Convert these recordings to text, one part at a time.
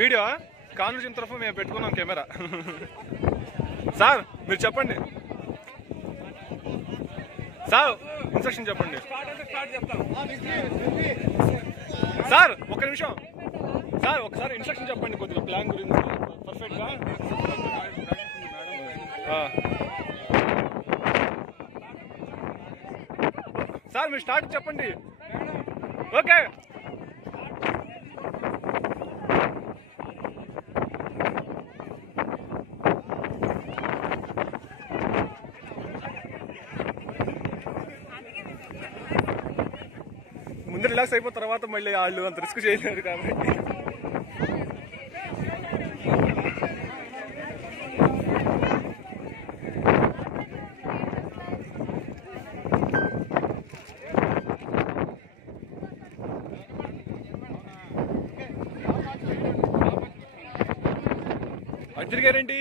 Video కాన్వర్జన్ తరఫు మేము పెట్టుకున్నాం కెమెరా. సార్ మీరు చెప్పండి సార్, ఇన్స్ట్రక్షన్ చెప్పండి సార్. ఒక్క నిమిషం సార్, ఒకసారి ఇన్స్ట్రక్షన్ చెప్పండి కొద్దిగా ప్లాన్ గురించి పర్ఫెక్ట్గా. సార్ మీరు స్టార్ట్ చెప్పండి. ఓకే ముందు రిలాక్స్ అయిపోయిన తర్వాత మళ్ళీ వాళ్ళు అంత రిస్క్ చేయలేరు కాబట్టి. అర్జున్ గారేంటి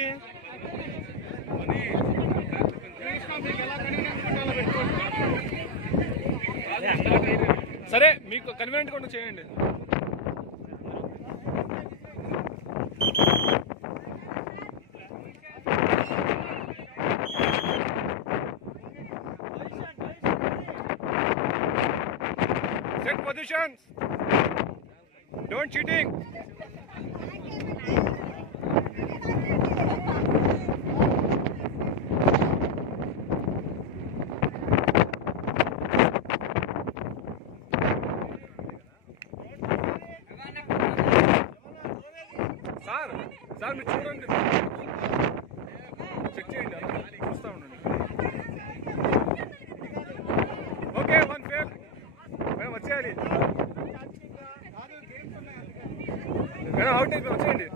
సరే మీకు కన్వీనియంట్ గా చేయండి. Set positions, don't cheating. Sir మీరు చూడండి, చెక్ చేయండి, చూస్తూ ఉండండి. ఓకే వన్ ఫెయిల్, మేము వచ్చేయాలి. మేడం అవుట్ అయిపోయి వచ్చేయండి.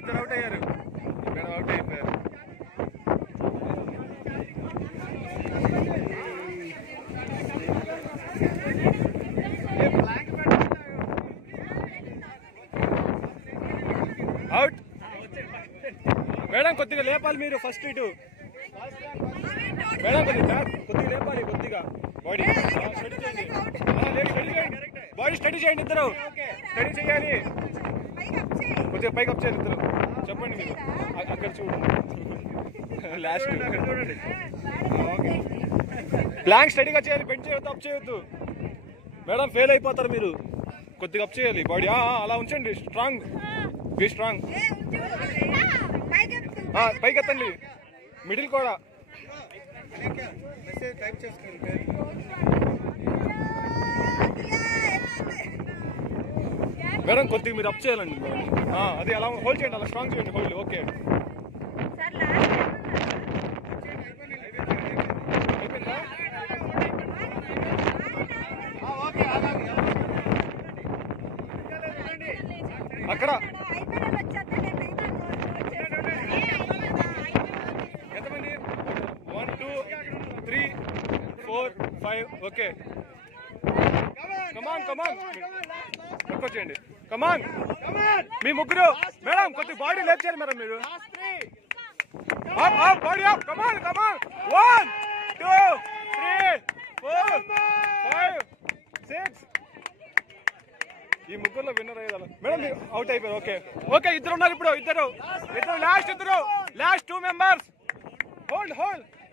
ఇద్దరు అవుట్ అయ్యారు, మేడం అవుట్ అయిపోయారు. అవుట్. మేడం కొద్దిగా లేపాలి మీరు ఫస్ట్ ఇటు. మేడం కొద్దిగా లేపాలి, కొద్దిగా బాడీ స్టడీ చేయండి. బాడీ స్టడీ చేయండి, ఇద్దరు స్టడీ చేయాలి. కొద్దిగా పైకి అప్ చేయాలి ఇద్దరు. చెప్పండి మీరు అక్కడ చూడండి, లాస్ట్ చూడండి. ప్లాంక్ స్టడీగా చేయాలి, బెండ్ చేయొద్దు, అప్ చేయొద్దు. మేడం ఫెయిల్ అయిపోతారు మీరు. కొద్దిగా అప్ చేయాలి బాడీ, అలా ఉంచండి. Strong, be strong. పైకి ఎత్తండి, మిడిల్ కూడా. మేడం కొద్దిగా మీరు అప్ చేయాలండి. అది అలా హోల్డ్ చేయండి, అలా స్ట్రాంగ్ చేయండి, హోల్డ్. ఓకే అక్కడ ఎంతమంది? 1 2 3 4 5. ఓకే కమాన్ కమాన్, వచ్చేయండి. కమాన్ మీ ముగ్గురు. మేడం కొద్దిగా బాడీ లేప్ చేయాలి మేడం మీరు. బాడీ అప్, కమాన్ కమాన్. 1 2 3 4 5 6. ఈ ముగ్గురులో విన్నర్ అయ్యేదా మేడం? అవుట్ అయిపోయారు. ఓకే ఓకే, ఇద్దరు ఉన్నారు ఇప్పుడు. ఇద్దరు last 2 members. Hold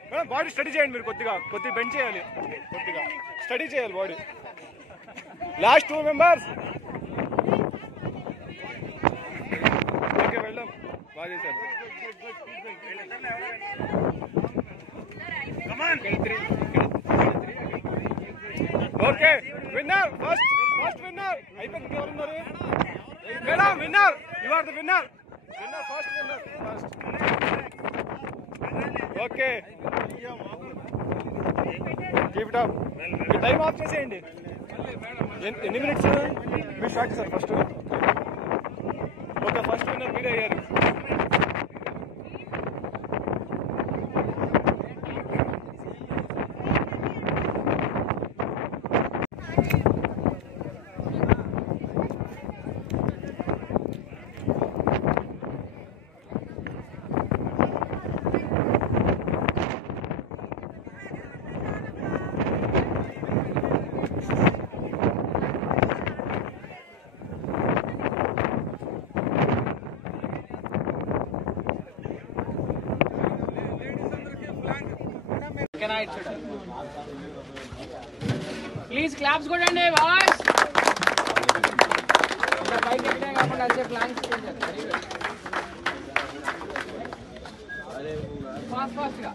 madam, body study చేయండి మీరు. కొద్దిగా బెండ్ చేయాలి, కొద్దిగా స్టడీ చేయాలి బాడీ. Last 2 members. ఓకే వెళ్దాం, బాగా చేశారు. ఓకే విన్నర్, ఫస్ట్ విన్నర్ అయిపోయింది. ఎవరున్నారు madam? Winner, you are the winner. First winner. Okay keep it up. Time off చేసేయండి. ఎన్ని మినిట్స్ మీరు స్టార్ట్ చేశారు ఫస్ట్? ఓకే ఫస్ట్ విన్నర్ మీరే అయ్యారు. ఓకేనా ఇటు చూడండి ప్లీజ్ క్లాప్స్ కొట్టండి బాయ్స్ ఇంకా పైకి ఎక్కడే కాకుండా వచ్చే ప్లాన్స్ ఫాస్ట్ ఫాస్ట్గా